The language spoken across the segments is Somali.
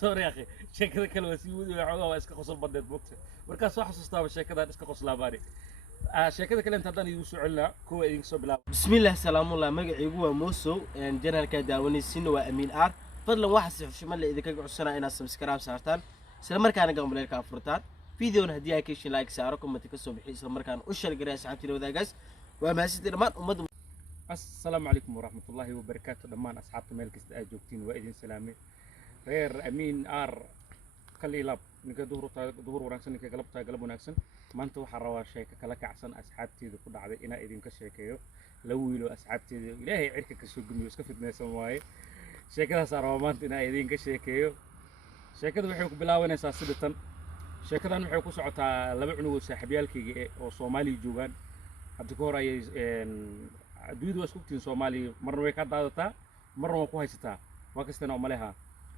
sorry يا أخي شكلك كلو سيود وعوضة وإسك قصل بدت بوقته مركز واحد صستاب الشكل هذا إسك قصل لاباري شكلك كلام تداني يوسع لنا كوا ينسب بلا بسم الله سلام الله مقعي هو موسو جنرال كداوني سين وأمين آر فضلا واحد صف شمال إذا كنت عشنا إنا سبسكرايب سارتان سلام كان قام بلاك أفرتان فيديو هدية كيش لايك سعركم ما تكسو بحيث سلام كان وش الجراس عتير وذا جس وما سيد المان ومد السلام عليكم ورحمة الله وبركاته دمان أصحاب ملك استأجوكتين وإذن سلامي غير أمين آر كلي لاب نك ظهور وناكسن نك قلب وناكسن ما أنتوا حروا شيء كلك عشان أصحابتي ذو كل عادة إنا إذن كشيكيو لو يلو أصحابتي ذو إلهي عرك كسوق ميوس كفت ناس مواي شيء كذا صار ما أنت إنا إذن كشيكيو شيء كذا بحكي بلاوي ناس أصدتن شيء كذا نحكي سعتا لبعنو سحبيالكي أو صومالي جوان هتكور أي دويد واسكوكتين صومالي مرة ويكاد دادتا مرة وكو هايستا واكستنا ومالها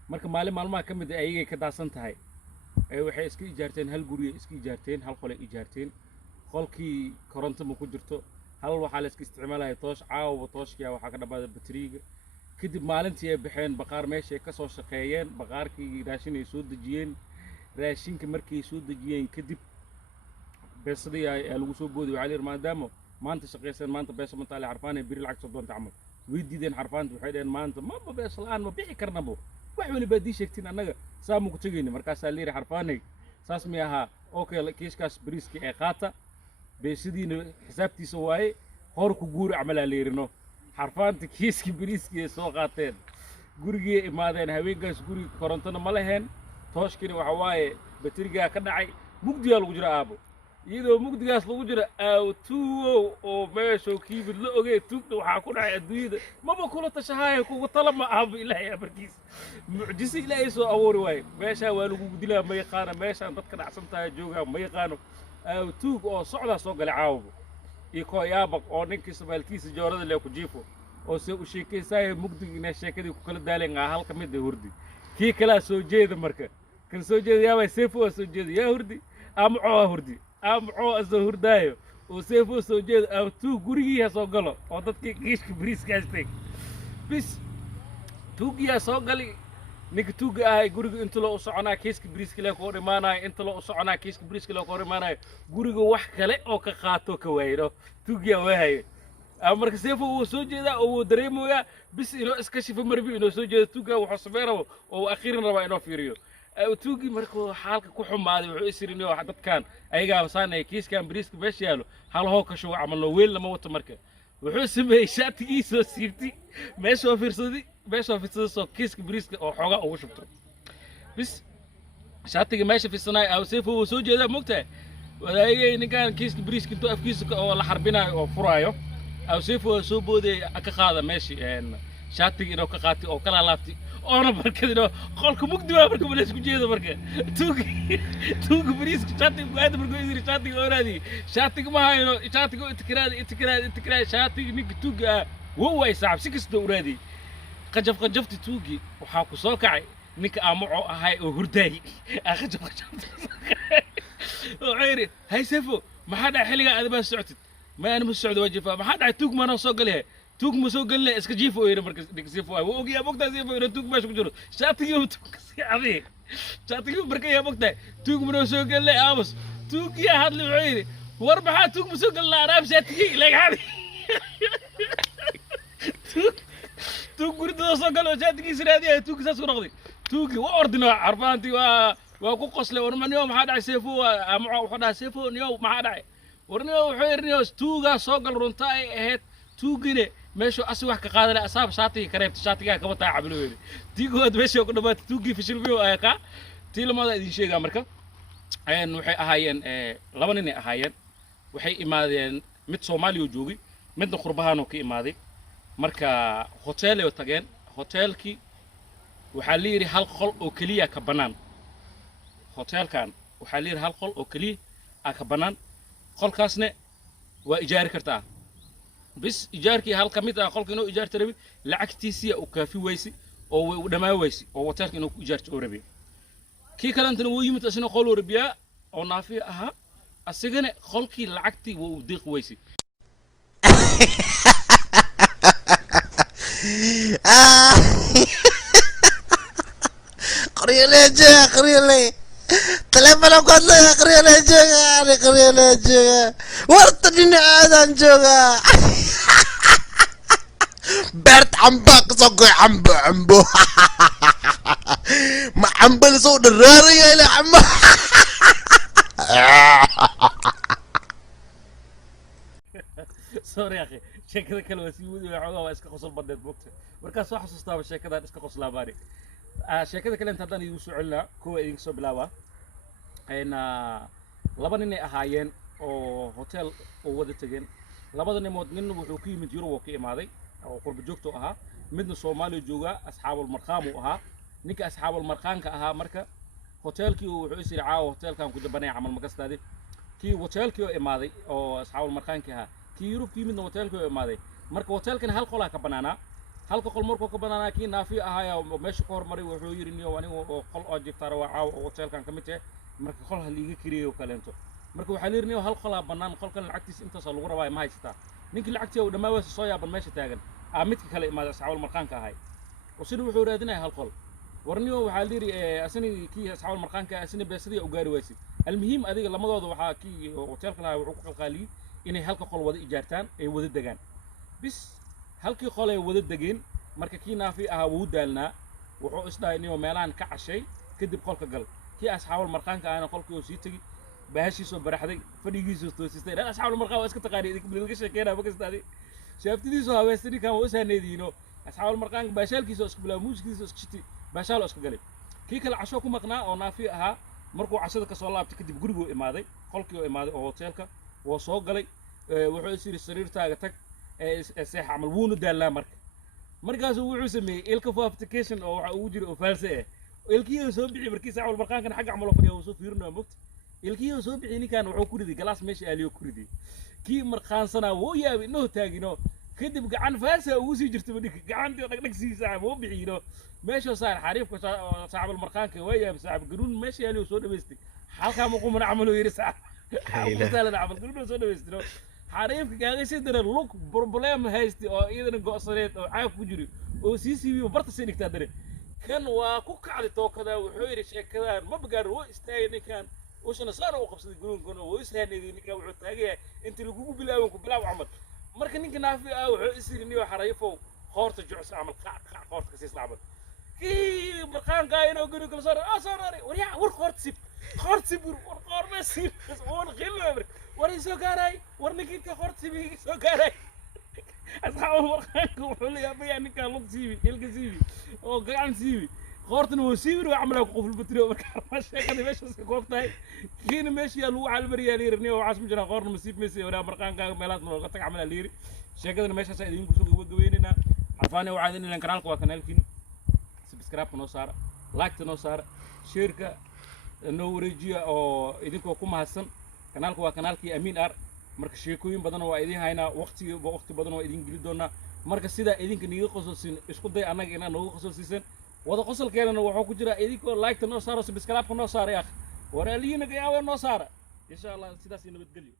marka maalmaha kamid ayay ka daasantahay ay waxay iska ijaarteen hal guri iska ijaarteen hal qol ay ijaarteen qolkii koronto ma ku jirto hal waxa la iska isticmaalay toosh caawa tooshkiya waxa ka dhabada batriiga kadib maalintii ay baxeen baqaar meesha ay ka soo shaqeeyeen baqaarkii raashin ay soo dajiyeen raashinka markii soo dajiyeen kadib beesadii ay lagu soo boodi waxa leer maadaama maanta shaqeeysan maanta beesa ma taale xarfaan ay bir lacag soo doonta amal weydiideen xarfaanta waxay dheen maanta ma beesa la'aan ma bixi karnabo waxwali baadii sheegtiin annaga saamu ku tagayna markaasaa leeyahay xarfaanay saas mi ahaa okay kiiskaas bariiska ee qaata beesidiina xisaabtiisa waaye hor ku guur amal leerino xarfaanta kiiska bariiska ee soo qaateen gurigii imaadeen haweenkaas guriga korontona ma lahayn tooshkina waxa waaye batriga ka dhacay mugdiga lagu jira aabo iyadoo mugdigaas lagu jira tuugo oo meesho kiibid la ogay tuugta waxa ku dhacay adduunyada maba kula tashahay kugu talama aabo ilaahay abarkiis mucjisi ilaahay soo awoori way meesha waa lagu dilaa ma yaqaan meesha dadka dhacsantaa jooga ma yaqaan tuug oo socda soo galay caawbo iko yaabaq oo ninkii Soomaalkiisa joorada leh ku jiifo oo soo u sheekeysay mugdiga sheekadii ku kala daaleen halka mid hurdi kii kala soo jeeda marka kan soo jeeda yaa seefo soo jeeda yaa hurdi ama hurdi amco azhur daayo oo seefo soo jeed aw tuu gurigiisa soo galo oo dadkii kiiska bariiska haystay bis tuugiya soo gali ninka tuuga ah guriga inta loo soconaa kiiska bariiska la ko dhimaanay inta loo soconaa kiiska bariiska la ko dhimaanay guriga wax kale oo ka qaato ka wayro tuugiya wahay marka seefo uu soo jeeda oo dareemoya bis inoo iska shifo marbi inoo soo jeeda tuuga wuxuu sameeyo oo akhirin raba inoo fiiriyo tuugi markuu xaalka ku xumaaday wuxuu isirino wax dadkan ayaga wasaanay kiiskan bariiska meesha yaalo hal hoo ka shugo amal loo weel lama wato marka wuxuu sameeyay shaatigiisa siibti meesha fiirsaday soo kiiska bariiska oo xoga ugu shubto bis shaatiga meesha fiirsanay aw seefo uu soo jeeda mugtay wadaayay ninkan kiiska bariiska intuu afkiisa oo la xarbinayo oo furaayo aw seefo soo booday ka qaada meesha shaatiga inuu ka qaatay oo kala laabtay أنا بركض خالك مقدمة بركض بلاش كجيدة بركض توك بريس شاتي قاعد بركض يصير شاتي أورادي شاتي ما هاي شاتي تكرار شاتي نيك توك هو يصعب سكس أورادي قجفت توكي وحاكو صاكعي نيك أمعو هاي وهرداي أخجف وعيري هاي سيفو ما حدا حلقة هذا بس سعتت ما أنا مش سعد وجفة ما حدا توك ما نوصل لها توك مسوقل لي اسك جيفو يري مركز ديك سيفو او يا بوقتا سيفو يري توك باش كجرو شاتيو توك سيعدي شاتيو بركه يا بوقتا توك منو سوقل لي امس توك يا هاد لي عيني وربحا توك مسوقل لا راب شاتي لك هذه توك قرد سوقل شاتي سرادي توك ساسو نقدي توك واردنا عرفانتي وكو قسله ورمن يوم حدا سيفو امعو وخدا سيفو يوم ما حدا ورنيو وحيرنيو توغا سوقل رونتاي اهيد توغينه meesho asi wax ka qaadanay asaab shaatiga kareebta shaatiga ka wataa cabluweed tigood meesho ku dhabaad tuugi fishilbiyo ay ka tiilamada idin sheega marka ayaan waxay ahaayeen laba nin ay ahaayeen waxay imaadeen mid Soomaaliya joogi midna qurbahan oo ka imaaday marka hotel ay tageen hotelki waxa la yiri hal qol oo kaliya ka banaan hotelkan waxa la yiri hal qol oo kaliya ka banaan qolkaasna waa ijaari kartaa بس إيجاركي هل كميت أقولك إنه إيجار تربي لعكتيسية أو كافي ويسي أو دما ويسي أو وترك إنه إيجار توربي كي كلام تنو يمت أسنو قالوا ربيا أو نافي أها السجن خلقي لعكتي وديق ويسي قرية جا قرية تلفون قد لي قرية جا قرية جا ورطني هذا جوغا بيرت عمبك صقي عمبو ما عمبل صوت الراري يا عم sorry يا اخي sheekada kale waa sii wadi waxoogaa waa iska qosol badneed bogta markaas soo xasuustaaba sheekadan iska qoslaa baari sheekada kale inta haddaan idigu soo celinaa kuwa idinka soo bilaabaa laba nin ay ahaayeen oo hotel oo wada tegeen labada nimood nin wuxuu ku yimid Yurub oo ka imaaday oo qurba joogto ahaa midna Soomaaliya jooga asxaabul marqaam uu ahaa ninka asxaabul marqaanka ahaa marka hotelkii wuxuu isii caawa hotelkan ku dabanay camal magastaadi kii hotelkii oo imaaday oo asxaabul marqaanka ahaa kii Yurub kii midna hotelkii oo imaaday marka hotelkan hal qol ka banaana halka qol markuu ka banaana kii naafi ahaa oo meesha ka hormaray wuxuu yiri niyo anigu oo qol oo jiftar waa caawa oo hotelkan ka mid ah marka qol hal iga kiriyo kaleento marka waxa leeyahay niyo hal qol banaan qolkan lacagtiisa intaas lagu rabaa ma haystaa ninkii lacagtii uu dhamaa soo yaaban meesha taagan midka kale imaada asxaabul marqaanka ahay oo sidoo wuxuu raadinay hal qol warniyo waxa leeyahay asani kii asxaabul marqaanka asani beesadii u gaari waysi almuhiim adiga lamadooda waxa kii hotelka lahaa wuxuu ku qalqaaliyay inay halka qol wada ijaartaan ay wada degaan bis halkii qol ay wada degeen marka kii naafi ahaa wuu daalnaa wuxuu isdhaay inuu meelaan ka cashay kadib qolka gal kii asxaabul marqaanka ahna qolkii uu sii tagi baashiisoo baraxday fadhigiisoo toosistay dhan asxaabul marqaan waa iska taqaanay idinka bilga sheekeena ma kastaadi shaaftidiisoo haweystay kan waa saaneediino asxaabul marqaanka baashaalkiisoo isku bilaa muuskiisoo isku shiti baashaal isku galay kii kale casho ku maqnaa oo naafi ahaa markuu cashada ka soo laabtay kadib gurigu imaaday qolkii oo imaaday oo hotelka wuu soo galay wuxuu isiri sariirtaaga tag seex amal wuuna daalnaa markaas wuxuu sameeyay ilka application oo waxa uu jiro oo false ah ilkii soo bixi markii saacul marqaankan xaq amal fadhiyo oo soo fiirnaa mogt ilkii soo bixi ninkan wuxuu ku riday galaas meesha aaliyo ku riday kii marqaansana wuu yaabay inuu taagino kadib gacan false ugu sii jirtay badhig gacantii dhagdhag sii saaxib wuu bixino meesha saar xariifka saacul marqaanka way yaab saaxib garuun meesha aaliyo soo dhameystay halka ma qumana amal yiri saaxib مثلا عمل قلنا سوى نوسترو حريف كاغي سيدنا لوك بروبليم هايستي او ايدن غوسريت او عاف كجري او سي سي بي برت سينك تادري كان وا كو كعدي توكدا وحو يري شيكدان ما بغار و استايني كان وشنا صار او قبسدي غون غون و اسهانيدي نكا وحو تاغي انت لوغو بلاو كو بلاو عمل marka ninka naafi ah wuxuu isiriniyo xariifo qoorta jucus amal qac qoorta kasi islaamad ki marqaan gaayno guri kala soo wariya war qoorta sib war qoorma sib oo qilmar war isoo gaaray war ninka qoorta sib isoo gaaray asxaabul marqaanka wuxuu leeyahay ninka lug siibi ilka siibi oo gacan siibi qoortana wuu siibi waa amala qof batri marka ma sheekada meesha iska qoobtay kiina meesha lagu calbariyaa liirniyo waxaas ma jira qoorna masiib meesha wala marqaanka meelaad ma laga tag amala liiri sheekadana meesha ay idinku soo gabagabeynina عفاني وعاد إن القناة وكنالكين سبسكرايب نوصار لايك نوصار شيرك إنه رجيا أو إذنكوا كم هسن قنالك وكنالكي أمين أر مركز شيكوين بدنا وإذن هاينا وقت بدنا وإذن جلدونا مركز سيدا إذن كنيجي قصصين إسكت ده أنا كنا نوع قصصين وهذا قصة كنا وحكوا جرا إذنكوا لايك نوصار وسبسكرايب نوصار يا أخ ورالينا جاوا نوصار إن شاء الله سيدا سينا بتقلي